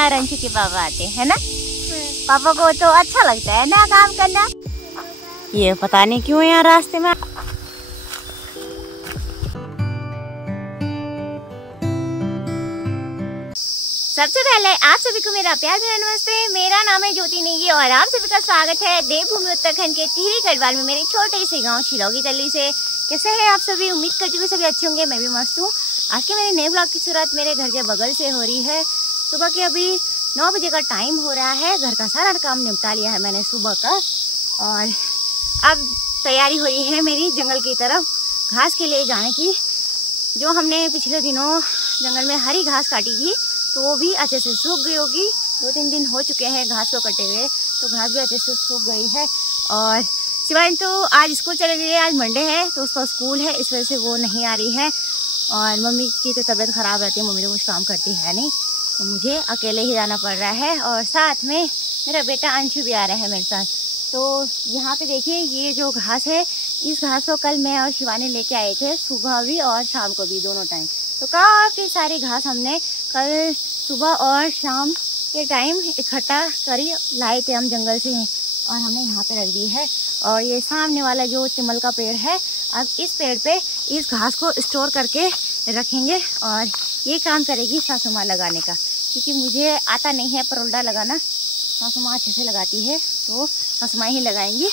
और अंशु के पापा आते हैं ना। पापा को तो अच्छा लगता है ना काम करना। ये पता नहीं क्यों यहाँ रास्ते में। सबसे पहले आप सभी को मेरा प्यार भरा नमस्ते। मेरा नाम है ज्योति नेगी और आप सभी का स्वागत है देवभूमि उत्तराखंड के टिहरी गढ़वाल में मेरे छोटे से गांव शिलौगी तली से। कैसे हैं आप सभी? उम्मीद करती हूँ सभी अच्छे होंगे। मैं भी मस्त हूँ। आज के मेरे नए ब्लॉग की शुरुआत मेरे घर के बगल से हो रही है। सुबह के अभी 9 बजे का टाइम हो रहा है। घर का सारा काम निपटा लिया है मैंने सुबह का और अब तैयारी हो रही है मेरी जंगल की तरफ घास के लिए जाने की। जो हमने पिछले दिनों जंगल में हरी घास काटी थी तो वो भी अच्छे से सूख गई होगी। 2-3 दिन हो चुके हैं घास को कटे हुए, तो घास भी अच्छे से सूख गई है। और शिवानी तो आज स्कूल चले गई है। आज मंडे है तो उसका स्कूल है, इस वजह से वो नहीं आ रही है। और मम्मी की तो तबीयत ख़राब रहती है, मम्मी तो कुछ काम करती है नहीं, तो मुझे अकेले ही जाना पड़ रहा है। और साथ में मेरा बेटा अंशु भी आ रहा है मेरे साथ। तो यहाँ पे देखिए ये जो घास है, इस घास को कल मैं और शिवानी लेके आए थे, सुबह भी और शाम को भी, दोनों टाइम। तो काफ़ी सारी घास हमने कल सुबह और शाम के टाइम इकट्ठा करी लाए थे हम जंगल से और हमने यहाँ पे रख दी है। और ये सामने वाला जो चिमल का पेड़ है, अब इस पेड़ पे इस घास को स्टोर करके रखेंगे और ये काम करेगी सासू माँ लगाने का, क्योंकि मुझे आता नहीं है परोल्डा लगाना। सासू माँ अच्छे से लगाती है तो सासू माँ ही लगाएंगी।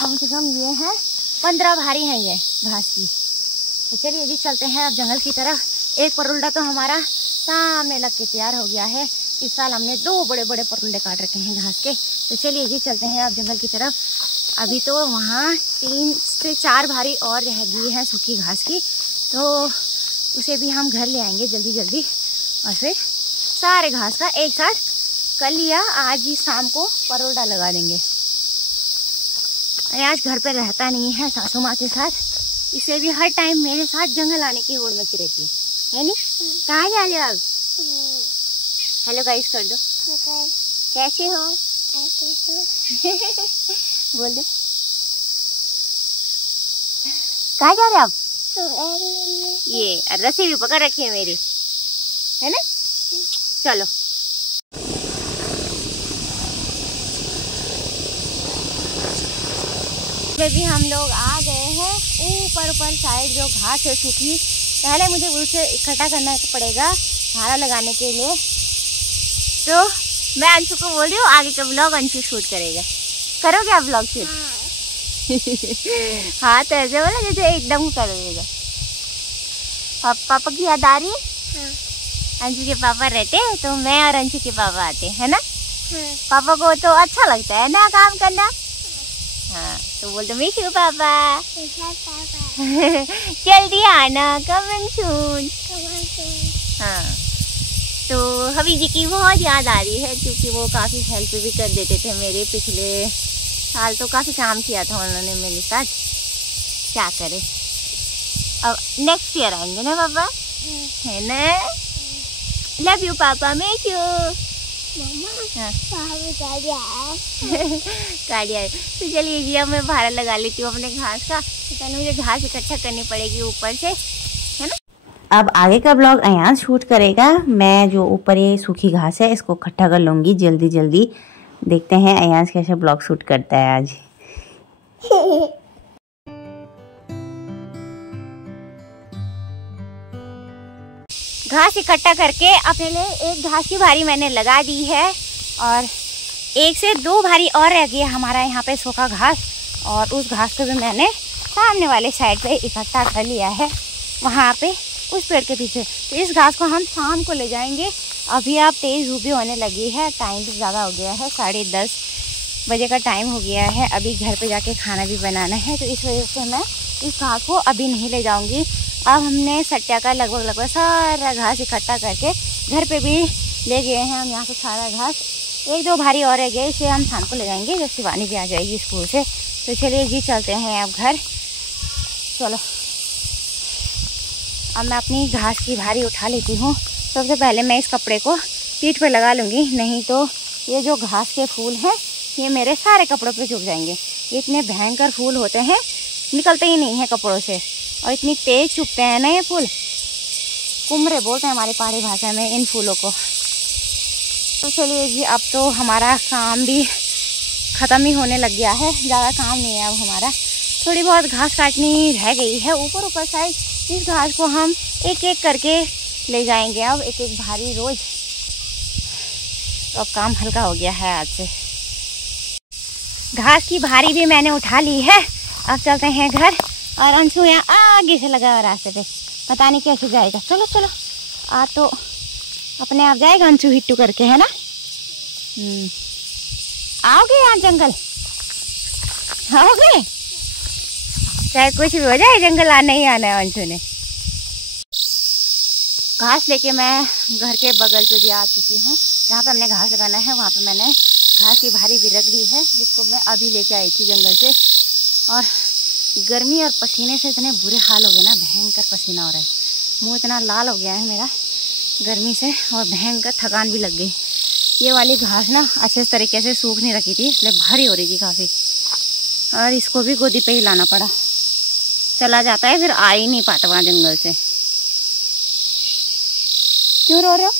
कम से कम ये है 15 भारी है ये घास की। तो चलिए जी चलते हैं अब जंगल की तरफ। एक परोल्डा तो हमारा सामने लग के तैयार हो गया है। इस साल हमने 2 बड़े बड़े परोल्डे काट रखे हैं घास के। तो चलिए जी चलते हैं अब जंगल की तरफ। अभी तो वहाँ 3 से 4 भारी और रह गई हैं सूखी घास की, तो उसे भी हम घर ले आएंगे जल्दी जल्दी और फिर सारे घास का एक साथ कल या आज ही शाम को परोल्डा लगा देंगे। आज घर पे रहता नहीं है सासू माँ के साथ, इसे भी हर टाइम मेरे साथ जंगल आने की होड़ मची रहती है नहीं? कहाँ जा रहे हो आप? हेलो गाइस कर दो। कैसे हो? बोल दो। कहाँ जा रहे हो आप? ये रस्सी भी पकड़ रखी है मेरी, है ना? चलो। भी हम लोग आ गए हैं ऊपर साइड जो घास है सूखी। पहले मुझे उसे इकट्ठा करना पड़ेगा धारा लगाने के लिए। तो मैं अंशु को बोल रही हूँ आगे का ब्लॉग अंशु शूट करेगा। करोगे आप ब्लॉग शूट? हाँ तो ऐसे बोला जैसे एकदम करोगे। पापा की याद आ रही है? अंशु के पापा रहते हैं तो मैं और अंशु के पापा आते हैं ना। पापा को तो अच्छा लगता है ना काम करना। हाँ तो बोल दो मिशू पापा। जल्दी आना, कमिंग सून। हाँ तो हबी जी की बहुत याद आ रही है, क्योंकि वो काफ़ी हेल्प भी कर देते थे मेरे। पिछले साल तो काफ़ी काम किया था उन्होंने मेरे साथ। क्या करे, अब नेक्स्ट ईयर आएंगे ना पापा, है ना? लव यू पापा मिशू। हाँ। तो चलिए जी अब मैं भारा लगा लेती हूँ अपने घास का, तो मुझे घास इकट्ठा करनी पड़ेगी ऊपर से, है ना? अब आगे का ब्लॉग अयान शूट करेगा। मैं जो ऊपर ये सूखी घास है इसको इकट्ठा कर लूँगी जल्दी जल्दी। देखते हैं अयान कैसे ब्लॉग शूट करता है आज। घास इकट्ठा करके अपने लिए एक घास की भारी मैंने लगा दी है और 1 से 2 भारी और रह गई है हमारा यहाँ पे सूखा घास। और उस घास को भी मैंने सामने वाले साइड पे इकट्ठा कर लिया है, वहाँ पे उस पेड़ के पीछे। तो इस घास को हम शाम को ले जाएंगे। अभी आप तेज़ धूप भी होने लगी है, टाइम भी ज़्यादा हो गया है, 10:30 बजे का टाइम हो गया है। अभी घर पे जाके खाना भी बनाना है, तो इस वजह से मैं इस घास को अभी नहीं ले जाऊँगी। अब हमने सट्टा का लगभग सारा घास इकट्ठा करके घर पे भी ले गए हैं हम यहाँ से सारा घास। 1-2 भारी और रह गए, इसे हम शाम को ले जाएंगे जब शिवानी भी आ जाएगी स्कूल से। तो चलिए जी चलते हैं अब घर। चलो अब मैं अपनी घास की भारी उठा लेती हूँ। सबसे पहले मैं इस कपड़े को पीठ पे लगा लूँगी, नहीं तो ये जो घास के फूल हैं ये मेरे सारे कपड़ों पे चुभ जाएंगे। इतने भयंकर फूल होते हैं, निकलते ही नहीं हैं कपड़ों से, और इतनी तेज़ चुभते हैं ना ये फूल। कुमरे बोलते हैं हमारी पहाड़ी भाषा में इन फूलों को। तो चलिए जी, अब तो हमारा काम भी ख़त्म ही होने लग गया है, ज़्यादा काम नहीं है अब हमारा। थोड़ी बहुत घास काटनी रह गई है ऊपर साइड। इस घास को हम एक एक करके ले जाएंगे अब, एक एक भारी रोज। तो अब काम हल्का हो गया है आज से। घास की भारी भी मैंने उठा ली है। अब चलते हैं घर। और अंशु यहाँ आगे से लगा हुआ रास्ते पे, पता नहीं कैसे जाएगा। चलो चलो, आ तो अपने आप जाएगा अंशु हिट्टू करके, है ना। आओगे यहाँ जंगल, आओगे? चाहे कुछ भी हो जाए, जंगल आना ही आना है अंशु ने। घास लेके मैं घर के बगल पे भी आ चुकी हूँ। जहाँ पे हमने घास लगाना है वहाँ पे मैंने घास की भारी भी रख दी है, जिसको मैं अभी लेके आई थी जंगल से। और गर्मी और पसीने से इतने बुरे हाल हो गए ना, भयंकर पसीना हो रहा है। मुँह इतना लाल हो गया है मेरा गर्मी से, और भयंकर थकान भी लग गई। ये वाली घास ना अच्छे तरीके से सूख नहीं रखी थी, इसलिए भारी हो रही थी काफ़ी। और इसको भी गोदी पे ही लाना पड़ा। चला जाता है फिर आ ही नहीं पाता वहाँ जंगल से। क्यों रो रहे हो?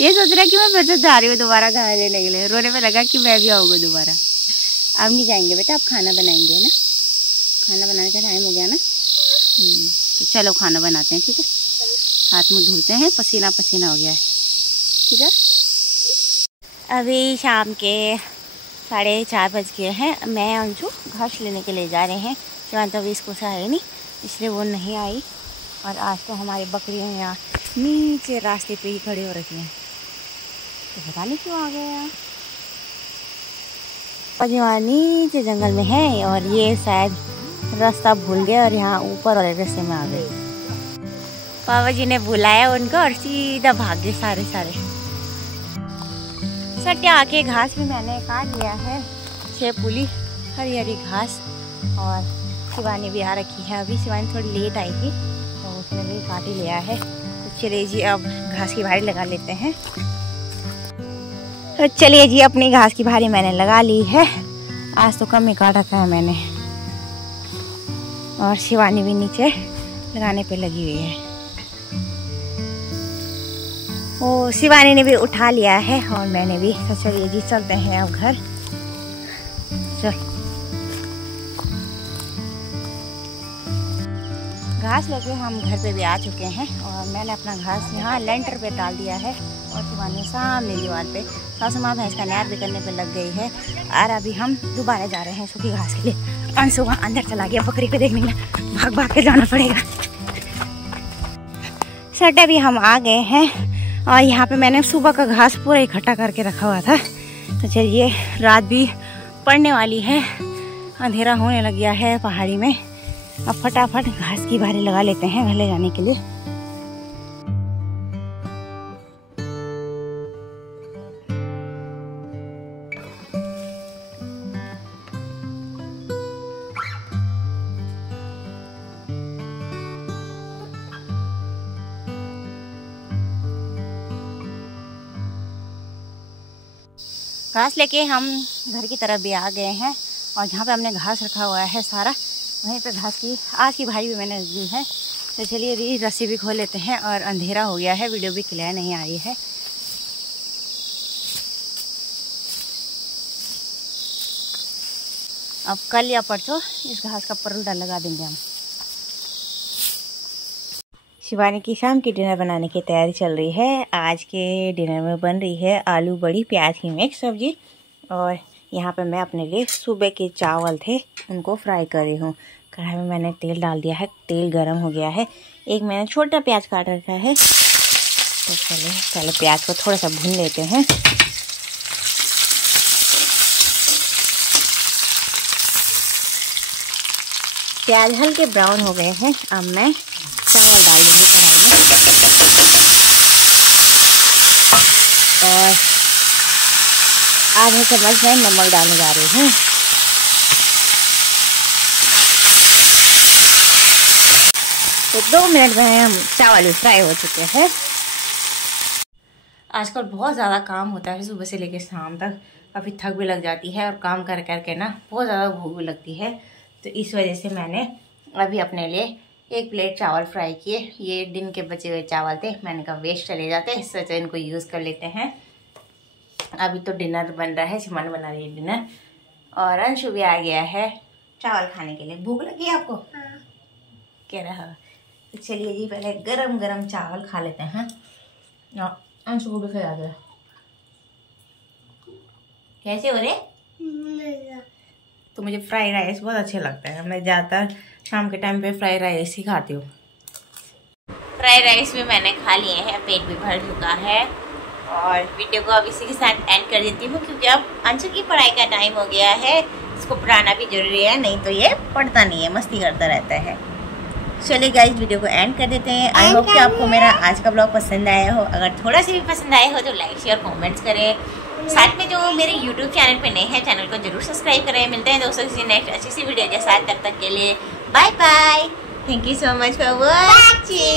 ये सोच रहा है कि मैं फिर से जा रही हूँ दोबारा घास लेने के लिए। रोने में लगा कि मैं भी आऊँगा दोबारा। अब नहीं जाएंगे बेटा, अब खाना बनाएंगे ना। खाना बनाने का टाइम हो गया ना। तो चलो खाना बनाते हैं, ठीक है। हाथ मुँह धुलते हैं, पसीना पसीना हो गया है, ठीक है। अभी शाम के 4:30 बज गए हैं। मैं अंशु घास लेने के लिए जा रहे हैं। शिवान तो अभी स्कूल से आए नहीं, इसलिए वो नहीं आई। और आज तो हमारी बकरियाँ यहाँ नीचे रास्ते पे ही खड़ी हो रखी हैं, तो पता नहीं क्यों आ गए यहाँ। और यहाँ नीचे जंगल में है, और ये शायद रास्ता भूल गए और यहाँ ऊपर वाले रास्ते में आ गए। पापा जी ने बुलाया उनको और सीधा भाग गए सारे सट्टे आके। घास भी मैंने काट लिया है, 6 पुली हरी हरी घास। और शिवानी भी आ रखी है। अभी शिवानी थोड़ी लेट आई थी, तो उसने भी काट ही लिया है। तो चलिए जी, अब घास की भारी लगा लेते हैं। तो चलिए जी, अपनी घास की भारी मैंने लगा ली है। आज तो कम ही काटा था मैंने। और शिवानी भी नीचे लगाने पे लगी हुई है। ओ, शिवानी ने भी उठा लिया है और मैंने भी। तो चलिए जी, चलते हैं अब घर। चल, घास लेके हम घर पे भी आ चुके हैं। और मैंने अपना घास यहाँ लेंटर पे डाल दिया है। और शिवानी सामने दीवार पे सासू माँ भैंस का नैर भी करने पे लग गई है। और अभी हम दोबारा जा रहे हैं सूखी घास के लिए। अंशु वहाँ अंदर चला गया बकरी को देखने के लिए, भाग भाग के जाना पड़ेगा। सटे भी हम आ गए हैं। और यहाँ पे मैंने सुबह का घास पूरा इकट्ठा करके रखा हुआ था। तो चलिए, रात भी पड़ने वाली है, अंधेरा होने लग गया है पहाड़ी में। अब फटाफट घास की भारी लगा लेते हैं घर ले जाने के लिए। घास लेके हम घर की तरफ भी आ गए हैं। और जहाँ पे हमने घास रखा हुआ है सारा, वहीं पे घास की आज की भारी भी मैंने दी है। तो चलिए रस्सी भी खोल लेते हैं। और अंधेरा हो गया है, वीडियो भी क्लियर नहीं आ रही है। अब कल या परसों इस घास का परुल लगा देंगे हम। शिवानी की शाम की डिनर बनाने की तैयारी चल रही है। आज के डिनर में बन रही है आलू बड़ी प्याज की मिक्स सब्जी। और यहाँ पे मैं अपने लिए सुबह के चावल थे उनको फ्राई कर रही हूँ। कढ़ाई में मैंने तेल डाल दिया है, तेल गरम हो गया है। एक मैंने छोटा प्याज काट रखा है। तो चलिए पहले प्याज को थोड़ा सा भून लेते हैं। प्याज हल्के ब्राउन हो गए हैं। अब मैं चावल डाल दूँगी कढ़ाई में। और आधे चम्मच में नमक डालने जा रही हूँ। तो 2 मिनट में हम चावल फ्राई हो चुके हैं। आजकल बहुत ज़्यादा काम होता है सुबह से लेकर शाम तक। काफ़ी थक भी लग जाती है और काम कर करके ना बहुत ज़्यादा भूख भी लगती है। तो इस वजह से मैंने अभी अपने लिए 1 प्लेट चावल फ्राई किए। ये दिन के बचे हुए चावल थे, मैंने कहा वेस्ट चले जाते हैं, इससे अच्छा इनको यूज़ कर लेते हैं। अभी तो डिनर बन रहा है, सिमन बना रही है डिनर, और अंशु भी आ गया है चावल खाने के लिए। भूख लगी आपको? हाँ। कह रहा है तो चलिए जी पहले गरम गरम चावल खा लेते हैं। अंशु को भी खिला दो। कैसे हो रहे? तो मुझे फ्राइड राइस बहुत अच्छे लगता है, मैं ज़्यादातर शाम के टाइम पे फ्राइड राइस ही खाती हूँ। फ्राइड राइस भी मैंने खा लिए हैं, पेट भी भर चुका है, और वीडियो को अब इसी के साथ एंड कर देती हूँ क्योंकि अब अंशु की पढ़ाई का टाइम हो गया है। इसको पढ़ाना भी जरूरी है, नहीं तो ये पढ़ता नहीं है, मस्ती करता रहता है। चलिए गाइस वीडियो को एंड कर देते हैं। आई होप कि आपको मेरा आज का ब्लॉग पसंद आया हो। अगर थोड़ा सा भी पसंद आया हो तो लाइक शेयर कमेंट्स करें। साथ में जो मेरे यूट्यूब चैनल पे नए हैं, चैनल को जरूर सब्सक्राइब करें। मिलते हैं दोस्तों किसी नेक्स्ट अच्छी सी वीडियो के साथ, तब तक के लिए bye bye. Thank you so much for watching.